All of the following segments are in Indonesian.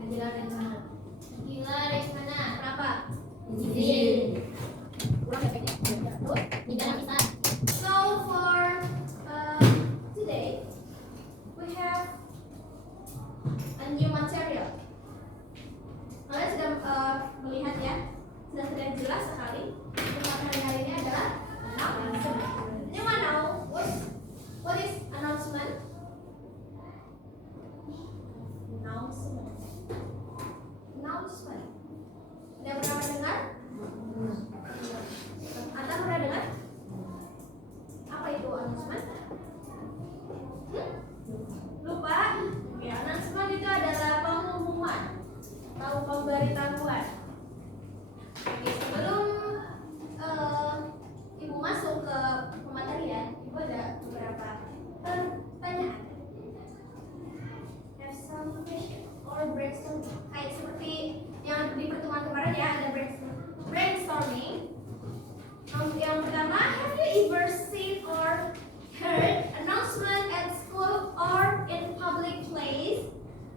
Najila dari mana? Najila dari mana? Kenapa? Izin. Kurang efeknya. Terus, tidak bisa. So for today, we have a new material. Kalian sudah melihat ya, sudah terlihat jelas sekali. Materi hari ini adalah announcement. Anyone know what is announcement? Announcement. Announcement. Ada pernah mendengar? Anda pernah dengar? Apa itu announcement? Lupa? Ya, announcement itu adalah pengumuman atau pemberitahuan. Oke, sebelum Ibu masuk ke pematerian, Ibu ada beberapa pertanyaan. Have some question or brainstorming. Kayak seperti yang di pertemuan kemarin ya, ada brainstorming. Yang pertama, have you ever seen or heard announcement at school or in public place?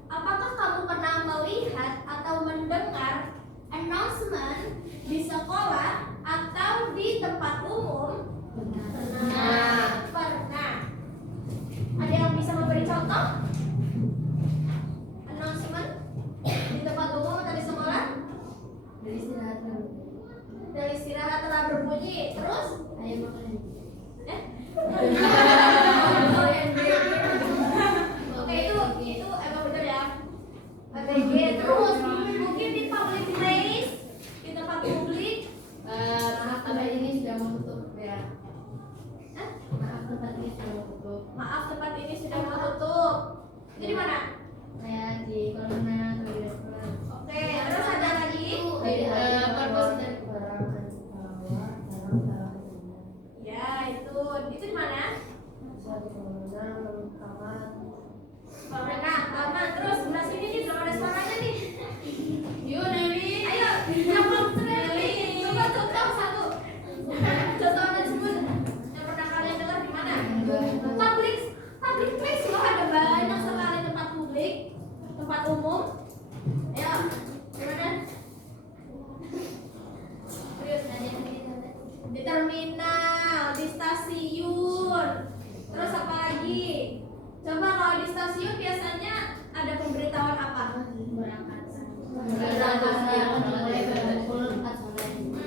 Apakah kamu pernah melihat atau mendengar announcement di sekolah atau di tempat umum? Pernah. Ada yang bisa memberi contoh? Announcement di tempat umum atau di sekolah? Dari istirahat telah berbunyi. Terus? Ayo makan. Oke, itu emang benar ya. ABG. Terus mungkin di public place, di tempat publik. Maaf, tempat ini sudah mau tutup ya. Hah? Maaf, tempat ini sudah mau tutup. Maaf, tempat ini sudah mau tutup. Itu di mana? Kayak di kolam renang atau di restoran. Oke, terus ada lagi? Purpose dan barang bawa barang. Ya, itu di mana? Suatu kolam renang, kamar. Kolam renang, taman. Terus sebelah sini nih belum ada suaranya nih. Yuk, Nelly. Ayo, yang belum Nelly. Coba contoh satu. Contoh dan sebut yang pernah kalian dengar di mana? Public place loh, ada banyak sekali tempat publik, tempat umum. Ayo, gimana? Serius nanya di terminal, di stasiun. Terus apa lagi? Coba kalau di stasiun biasanya ada pemberitahuan apa?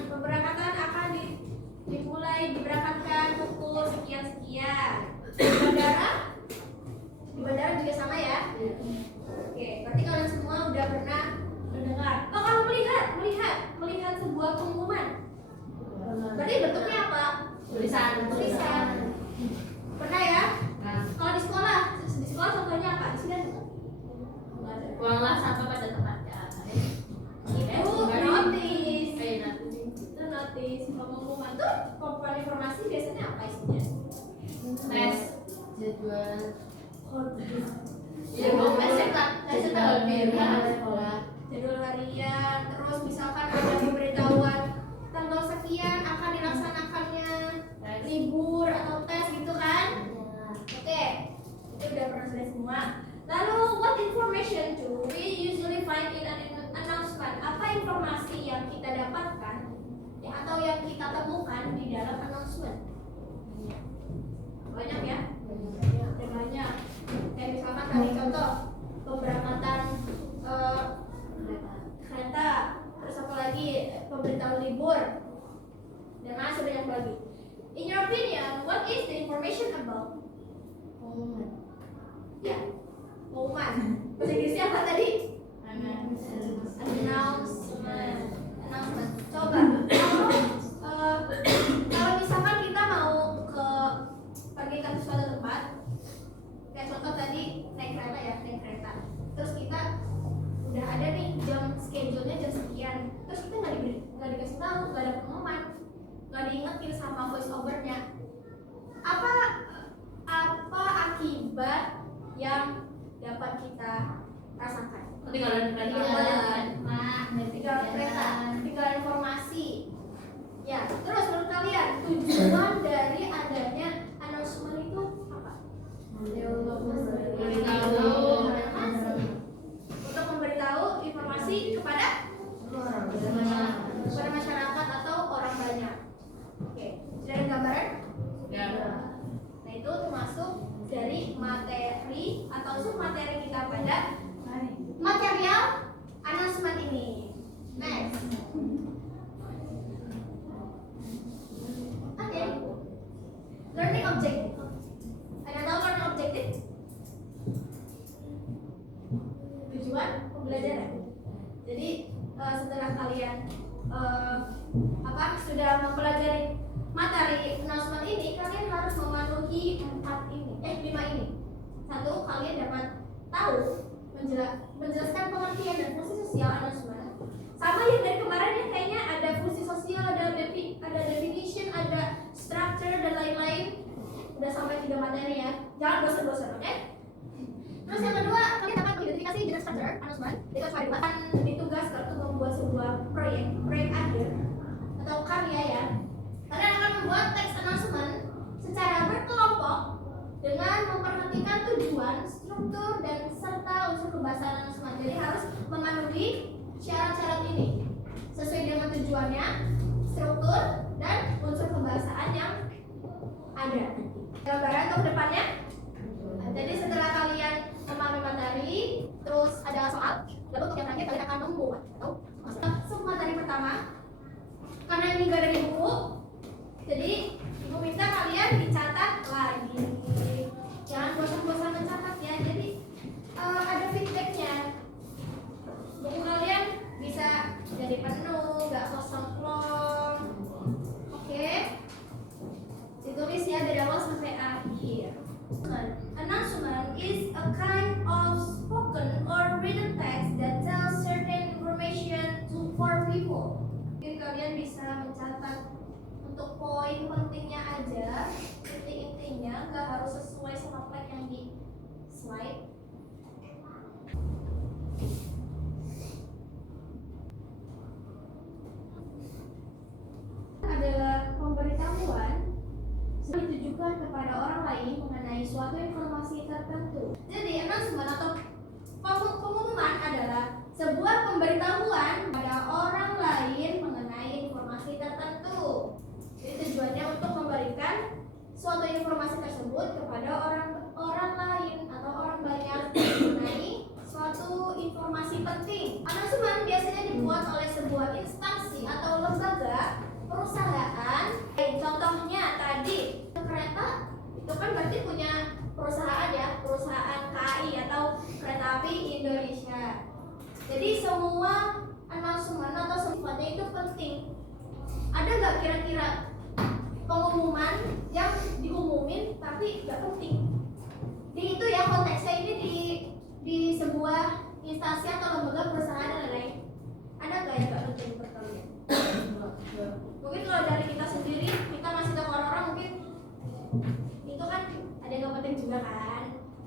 Pemberangkatan akan dimulai diberangkatkan pukul sekian. Di bandara juga sama ya? Oke, berarti kalian semua udah pernah mendengar. Oh, kamu melihat sebuah pengumuman. Berarti bentuknya apa? Tulisan. Pernah ya? Kalau di sekolah contohnya apa? Di sini ada nggak? Nggak ada. Buanglah sampah pada tempatnya. Itu notis pengumuman tuh komponen informasi biasanya apa isinya? Tes, jadwal. Ya, Tes sekolah. jadwal harian, terus misalkan ada pemberitahuan tanggal sekian akan dilaksanakannya libur atau tes gitu kan? Oke, itu udah pernah sudah semua. Lalu what information do we usually find in an announcement? Apa informasi yang kita dapatkan ya, atau yang kita temukan di dalam announcement? Banyak ya? Ada banyak. Kayak misalkan tadi contoh pemberangkatan kereta, terus apa lagi pemberitahuan libur, dan masih banyak lagi. In your opinion, what is the information about? Ya, pengumuman. Bahasa Inggrisnya apa tadi? Announcement. Coba. Kalau misalkan kita mau pergi ke suatu tempat, kayak contoh tadi naik kereta. Terus kita udah ada nih jam schedule-nya jam sekian. Terus kita nggak dikasih tahu, nggak ada pengumuman, nggak diingetin sama voice over-nya. Apa akibat yang dapat kita rasakan? Ketinggalan kereta, ketinggalan informasi. Ya, terus menurut kalian tujuan dari adanya announcement itu apa? Untuk memberitahu ini. Next. Oke. Learning objective. Ada yang tahu learning objective? Tujuan pembelajaran. Jadi setelah kalian sudah mempelajari materi announcement ini, kalian harus memenuhi 5 ini. Satu, kalian dapat tahu menjelaskan pengertian dan fungsi sosial announcement. Sama yang dari kemarin ya, kayaknya ada fungsi sosial, ada definition, ada structure dan lain-lain. Udah sampai 3 materi ya. Jangan bosan-bosan, oke? Terus yang kedua, kalian dapat mengidentifikasi jenis structure announcement. Itu akan ditugaskan untuk membuat sebuah proyek akhir atau karya ya. Kalian akan membuat teks announcement secara berkelompok dengan memperhatikan tujuan, struktur, dan serta unsur kebahasaan announcement. Jadi harus memenuhi syarat-syarat ini sesuai dengan tujuannya, struktur, dan unsur kebahasaan yang ada. Gambaran untuk depannya. Jadi setelah kalian memahami materi, terus ada soal, lalu untuk yang terakhir kalian akan membuat atau materi pertama. Karena ini gak ada di buku, jadi ibu minta kalian dicatat lagi. Jangan bosan-bosan mencatat ya. Jadi ada feedbacknya. Buku kalian bisa jadi penuh, gak kosong plong. Oke? Ditulis ya dari awal sampai akhir. Announcement is a kind of spoken or written text that tells certain information for people. Mungkin kalian bisa mencatat untuk poin pentingnya aja, inti-intinya, nggak harus sesuai sama plan yang di slide. Adalah pemberitahuan ditujukan kepada orang lain mengenai suatu informasi tertentu. Jadi announcement atau pengumuman adalah sebuah pemberitahuan pada orang lain mengenai informasi tertentu. Jadi tujuannya untuk memberikan suatu informasi tersebut kepada orang lain atau orang banyak mengenai suatu informasi penting. Announcement biasanya dibuat oleh sebuah instansi atau lembaga, perusahaan. Contohnya tadi kereta itu kan berarti punya perusahaan ya, perusahaan KAI atau Kereta Api Indonesia. Jadi semua announcement atau sifatnya itu penting. Ada nggak kira-kira pengumuman yang diumumin tapi nggak penting? Di itu ya konteksnya ini di sebuah instansi atau lembaga perusahaan dan lain-lain. Ada nggak yang nggak penting buat kalian? Mungkin kalau dari kita sendiri, kita masih tahu orang-orang mungkin itu kan ada yang nggak penting juga kan.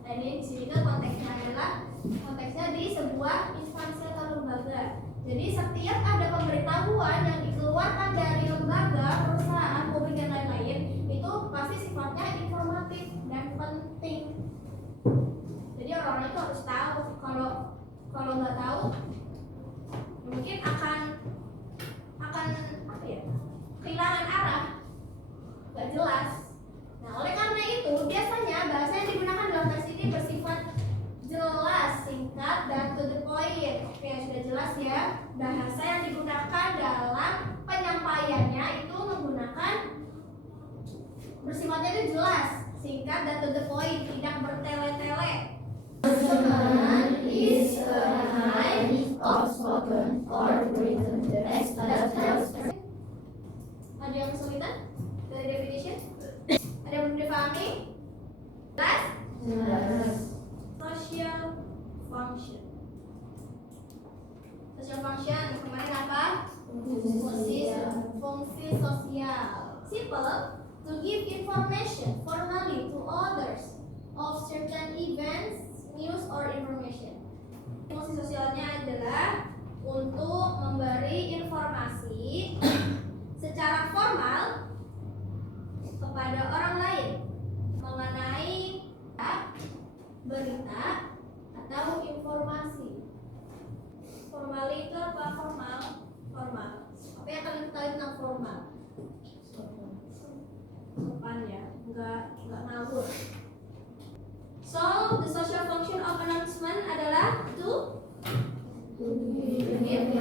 Dan ini di sini kan konteksnya di sebuah instansi atau lembaga. Jadi setiap ada pemberitahuan yang dikeluarkan dari lembaga, perusahaan, publik dan lain-lain, itu pasti sifatnya informatif dan penting. Jadi orang-orang itu harus tahu. Kalau nggak tahu, mungkin akan apa ya? Kehilangan arah, nggak jelas. Nah, oleh karena itu biasanya bahasa yang digunakan dalam teks ini bersifat jelas, singkat, dan to the point. Oke, sudah jelas ya. Bahasa yang digunakan dalam penyampaiannya itu menggunakan bersifatnya itu jelas, singkat, dan to the point, tidak bertele-tele. Announcement is a kind of spoken or written text that tells. Ada yang kesulitan dari definition? Ada yang belum dipahami? Jelas? Social function. Social function kemarin apa? Fungsi sosial. Simple. To give information formally to others of certain events, news or information. Fungsi sosialnya adalah untuk memberi informasi secara formal kepada orang lain mengenai berita atau informasi. Formal itu apa? Formal. Apa yang kalian ketahui tentang formal? Sopan ya, nggak ngawur. So the social function of announcement adalah to give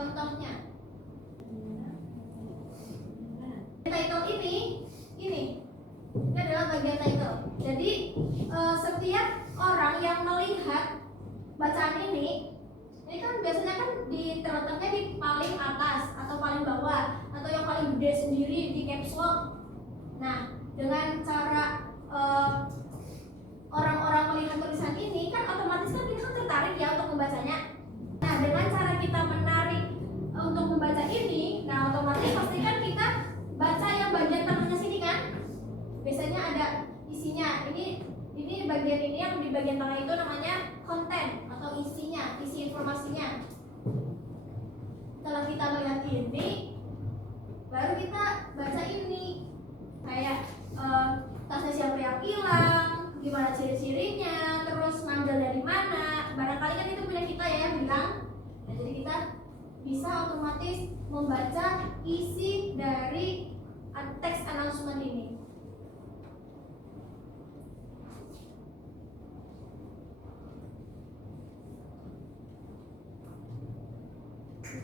Contohnya, title ini adalah bagian title. Jadi setiap orang yang melihat bacaan ini kan biasanya kan terletaknya di paling atas atau paling bawah atau yang paling gede sendiri di caps lock. Nah, dengan cara orang-orang melihat tulisan ini kan otomatis kan kita kan tertarik ya untuk membacanya. Nah, dengan cara kita menarik untuk membaca ini, nah otomatis pastikan kita baca yang bagian tengahnya sini kan. Biasanya ada isinya. Ini bagian ini yang di bagian tengah itu namanya konten atau isinya, isi informasinya. Setelah kita melihat ini, baru kita baca ini. Kayak tasnya siapa yang hilang, gimana ciri-cirinya, terus ngambil dari mana. Barangkali kan itu punya kita ya yang bilang. Nah, jadi kita bisa otomatis membaca isi dari teks announcement ini.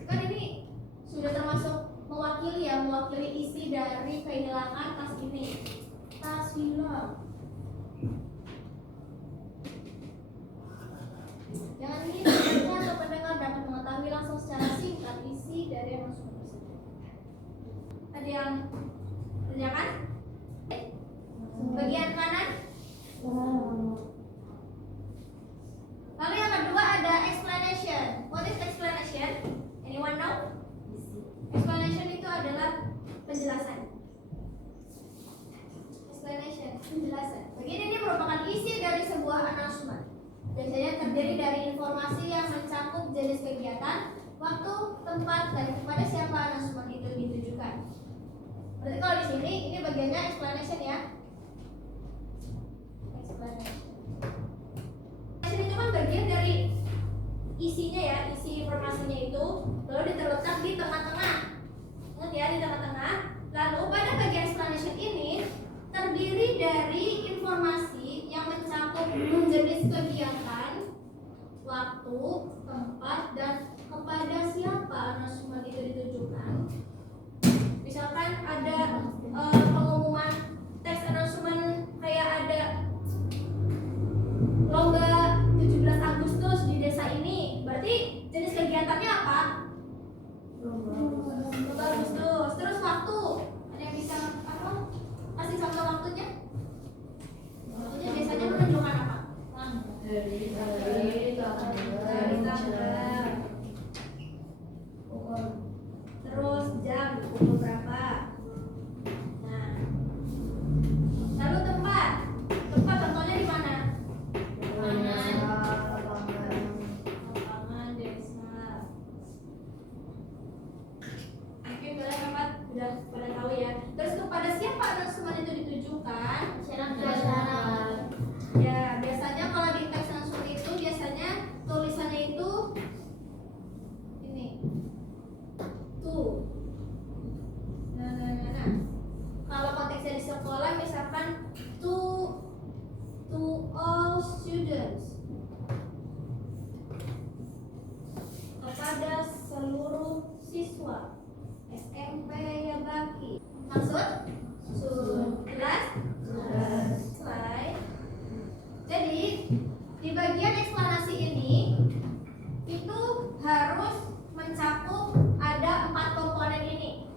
Kan ini sudah termasuk mewakili isi dari kehilangan tas ini. Tas hilang. Yang ini pembaca atau pendengar dapat mengetahui langsung secara singkat isi dari announcement tersebut. Ada yang kerjakan? Bagian kanan. Lalu yang kedua ada explanation. What is explanation? Anyone know? Explanation itu adalah penjelasan. Explanation, penjelasan. Bagian ini merupakan isi dari sebuah announcement. Biasanya terdiri dari informasi yang mencakup jenis kegiatan, waktu, tempat, dan kepada siapa announcement itu ditujukan. Berarti kalau di sini ini bagiannya explanation ya. Explanation. Explanation itu kan bagian dari isinya ya, isi informasinya itu lalu terletak di tengah-tengah. Ingat ya, di tengah-tengah. Lalu pada bagian explanation ini terdiri dari informasi yang mencakup jenis kegiatan, waktu, tempat, dan kepada siapa announcement itu ditujukan. Misalkan ada pengumuman teks announcement kayak ada lomba 17 Agustus di desa ini, berarti jenis kegiatannya apa? Lomba Agustus. Terus waktu, ada yang bisa apa? Kasih contoh waktunya? Waktunya biasanya menunjukkan apa? Dari tanggal. Terus jam pukul berapa? Nah, lalu tempat. Tempat contohnya di mana? Lapangan desa. Mungkin kalian dapat udah pada tahu ya. Terus kepada siapa announcement itu ditujukan? Masyarakat. Ya, biasanya kalau di teks announcement itu biasanya tulisannya itu ini. Tuh. Nah. Kalau konteksnya di sekolah misalkan to all students, kepada seluruh siswa SMP ya Baki. Maksud? Jelas? Slide. Jadi di bagian eksplanasi ini itu harus mencakup ada 4 komponen ini.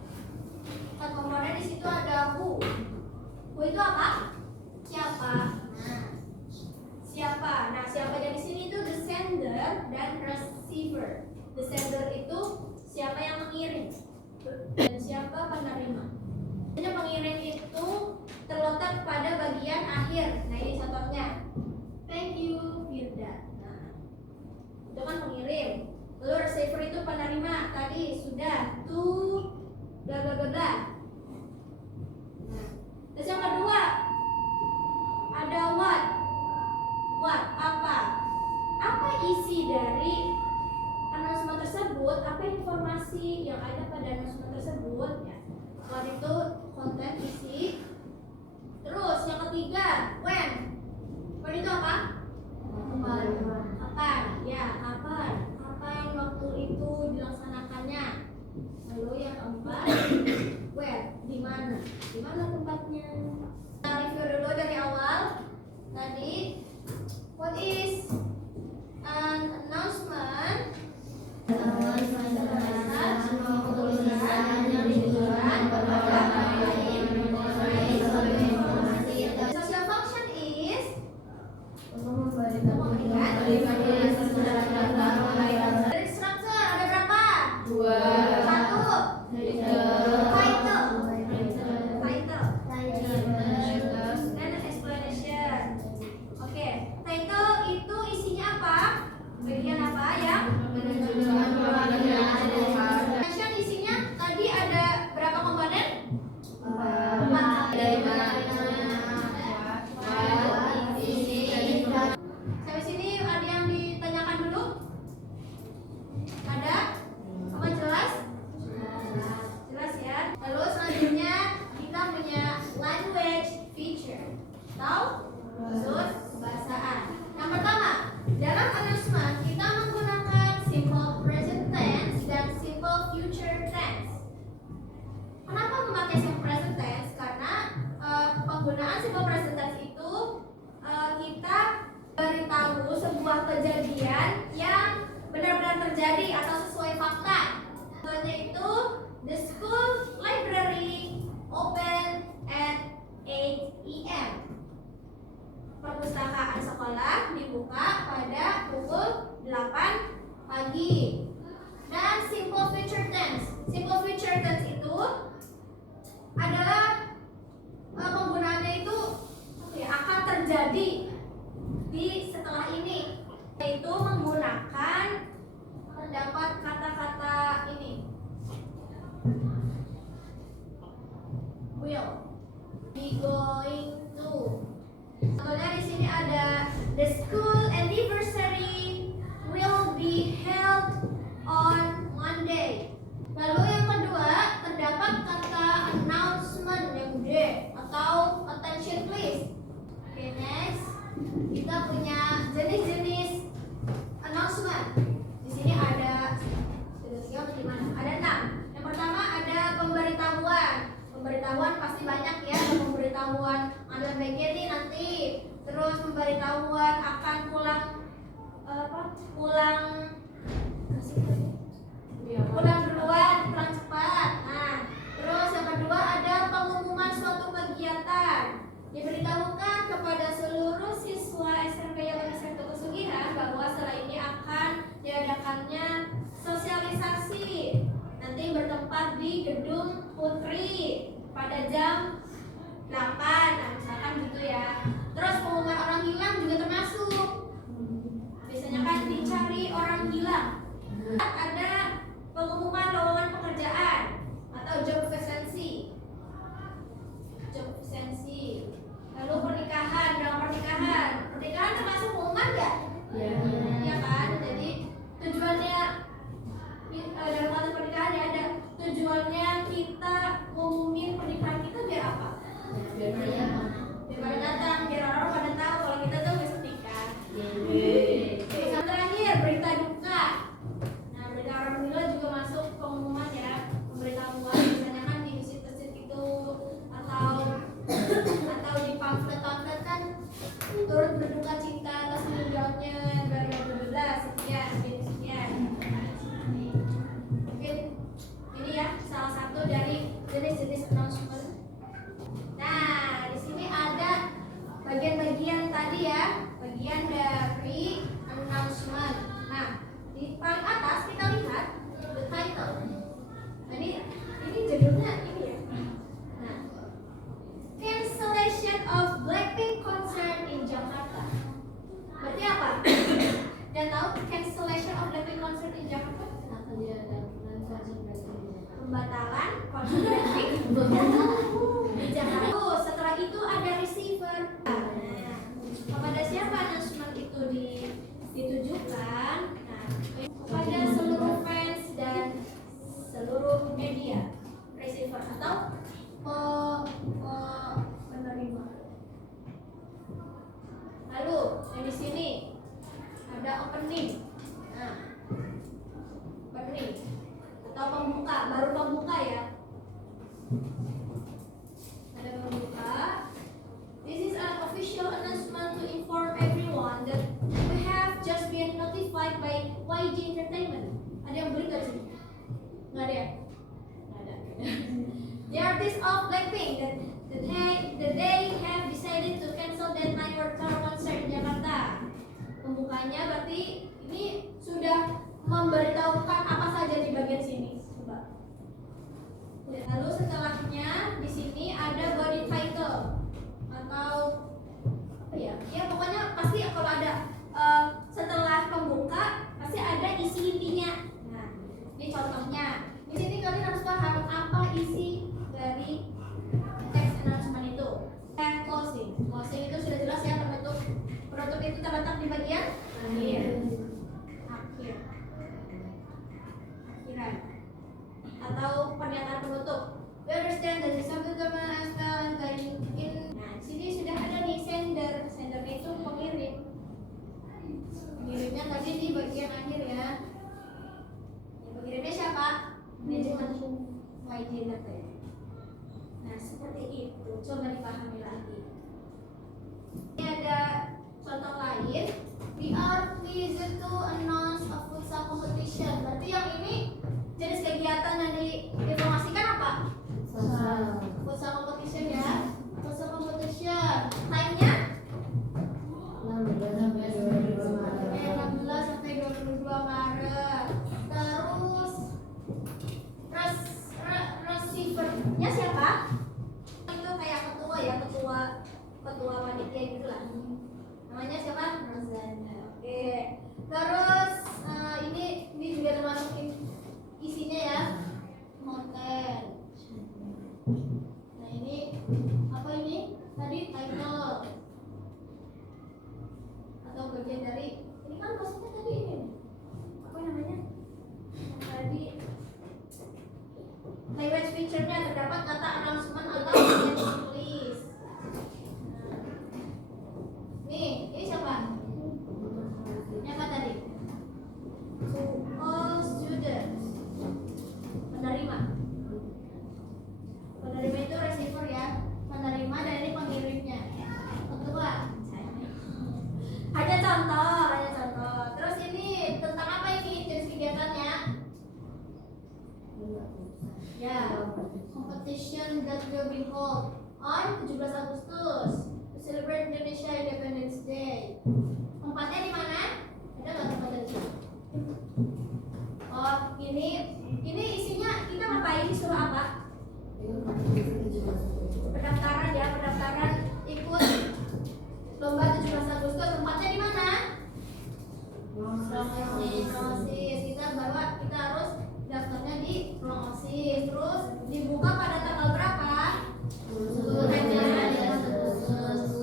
4 komponen di situ ada who. Who itu apa? Siapa? Siapa? Nah, siapanya di sini itu the sender dan receiver. The sender itu siapa yang mengirim dan siapa penerima. Jadi pengirim itu terletak pada bagian akhir. Nah, ini contohnya. Thank you, Firda. Nah, itu kan pengirim. Lalu receiver itu penerima. Tadi sudah to bla bla bla bla. Nah, terus yang kedua ada what. What? Apa? Apa isi dari announcement tersebut? Apa informasi yang ada pada announcement tersebut? Ya. Kalau di mana? Di mana tempatnya? Kita review dulu dari awal. Tadi, what is an announcement? Social function is dari structure ada berapa? 1. Title and an explanation. Oke, title itu isinya apa? Bagian apa ya? Explanation isinya tadi ada berapa komponen? 4. Sampai sini ada yang ditanyakan dulu? Ada? Apa jelas? Jelas ya. Lalu selanjutnya kita punya language feature. Tahu? Unsur kebahasaan. Yang pertama, dalam announcement kita menggunakan simple present tense dan simple future tense. Kenapa memakai simple present tense? Karena penggunaan simple present tense itu kita beritahu sebuah kejadian yang benar-benar terjadi atau sesuai fakta. Contohnya itu the school library open at 8 AM. Perpustakaan sekolah dibuka pada pukul 8 pagi. Dan simple future tense. Simple future tense itu adalah penggunaannya itu akan terjadi di setelah ini, yaitu menggunakan terdapat kata-kata ini will be going to. Contohnya di sini ada the school anniversary will be held on Monday. Lalu yang kedua terdapat kata announcement yang D atau attention please. Oke, next kita punya jenis-jenis announcement. Di sini ada di mana? Ada 6. Yang pertama ada pemberitahuan. Pemberitahuan pasti banyak ya. Ada pemberitahuan ambil bagian nih nanti. Terus pemberitahuan akan pulang pulang duluan, pulang cepat. Nah, terus yang kedua ada pengumuman suatu kegiatan. Diberitahukan kepada seluruh siswa SMP yang Yayasan Pesugihan bahwa setelah ini akan diadakannya sosialisasi. Nanti bertempat di Gedung Putri pada jam 8. Nah, misalkan gitu ya. Terus pengumuman orang hilang juga termasuk. Biasanya kan dicari orang hilang. Ada pengumuman lowongan pekerjaan atau job vacancy. Lalu pernikahan, dalam pernikahan termasuk pengumuman nggak? Ya kan, jadi tujuannya dalam konteks pernikahan ya ada tujuannya kita ngumumin pernikahan kita biar apa? Biar pada datang, biar orang pada tahu kalau kita tuh besok nikah. Yang terakhir berita duka. Nah, berita orang meninggal juga masuk pengumuman ya, pemberitahuan biasanya kan artist of Blackpink, they have decided to cancel that night for tour concert in Jakarta. Pembukanya berarti ini sudah memberitahukan apa saja di bagian sini. Coba. Lalu setelahnya di sini ada body title atau apa ya? Ya pokoknya pasti kalau ada setelah pembuka pasti ada isi intinya. Nah, ini contohnya. Di sini kalian harus paham apa isi dari text announcement itu. Closing. Closing itu sudah jelas ya, penutup. Penutup itu terletak di bagian akhir. Akhiran. Atau pernyataan penutup. We understand that the subject of as well as guiding in. Nah, di sini sudah ada nih sender. Sender itu pengirim. Pengirimnya tadi di bagian akhir ya. Pengirimnya siapa? Manajemen YG ya. Nah, seperti itu. Coba dipahami lagi. Ini ada contoh lain. We are pleased to announce a futsal competition. Berarti yang ini jenis kegiatan yang diinformasikan apa? Futsal competition ya. Futsal competition. Time-nya? 16 sampai 22 Maret. Terus receiver-nya siapa? Itu kayak ketua ya, ketua panitia gitu lah. Namanya siapa? Oke. Terus ini juga termasukin isinya ya. Hotel. Nah, ini apa ini? Tadi title. Atau bagian dari ini kan maksudnya tadi ini. Apa namanya? Tadi language feature-nya terdapat kata announcement atau message list. Ini siapa? Ini apa tadi? To all students. Penerima. Penerima itu receiver ya. Penerima dan ini pengirimnya. Ketua. Ada contoh. Terus ini tentang apa ini jenis kegiatannya? Ya, competition that will be held on 17 Agustus to celebrate Indonesia Independence Day. Tempatnya di mana? Ada nggak tempatnya di sini? Oh, ini isinya kita ngapain? Disuruh apa? Pendaftaran ya, pendaftaran ikut lomba 17 Agustus. Tempatnya di mana? Promosis. Kita harus daftarnya di promosis. Terus dibuka pada tanggal berapa? 10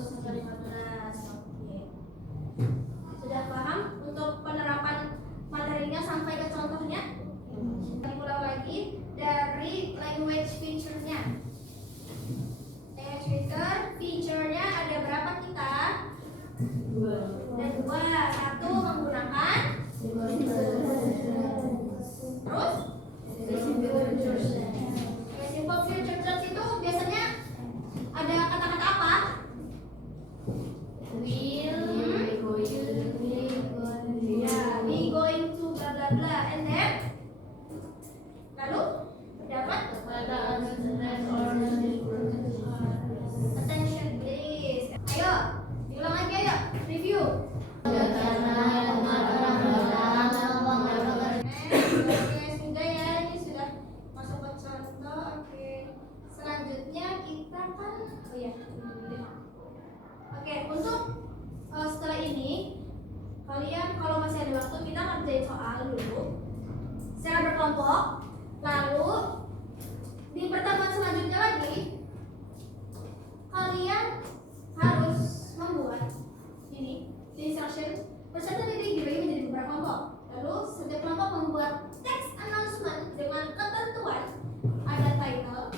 sampai 15. Oke. Sudah paham untuk penerapan materinya sampai ke contohnya? Kita ulang lagi dari language feature-nya. Feature-nya ada berapa kita? Ada 2. Satu menggunakan terus simple future tense itu biasanya ada kata-kata apa? Will, be going to bla bla bla, and then lalu dapat attention please. Ayo diulang lagi, ayo review. Sudah ya, ini sudah masuk ke contoh. Oke, selanjutnya kita kan oke, untuk setelah ini kalian kalau masih ada waktu kita ngerjain soal dulu secara berkelompok. Lalu di pertemuan selanjutnya lagi kalian harus membuat ini di instruction peserta dibagi menjadi beberapa kelompok. Lalu setiap kelompok membuat text announcement dengan ketentuan ada title,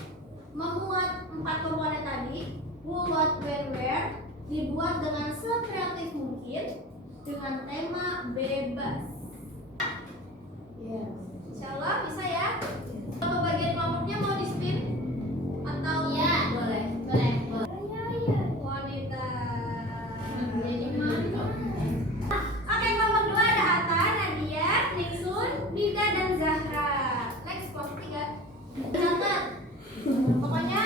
memuat 4 komponen tadi, who, what, when, where, dibuat dengan sekreatif mungkin dengan tema bebas. Insyaallah bisa ya. Untuk bagian kelompoknya mau di spin atau Iya, boleh. Wanita. Oke, kelompok 2 ada Atta, Nadia, Ningsun, Nida dan Zahra. Next kelompok 3. Catat. Pokoknya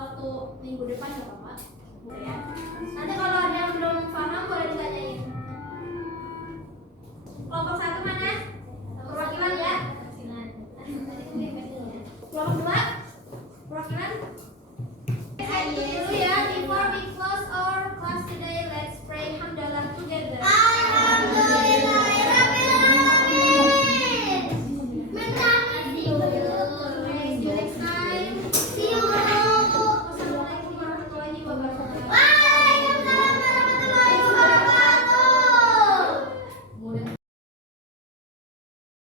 waktu minggu depan nggak apa-apa. Boleh ya. Nanti kalau ada yang belum paham boleh ditanyain. Kelompok 1 mana?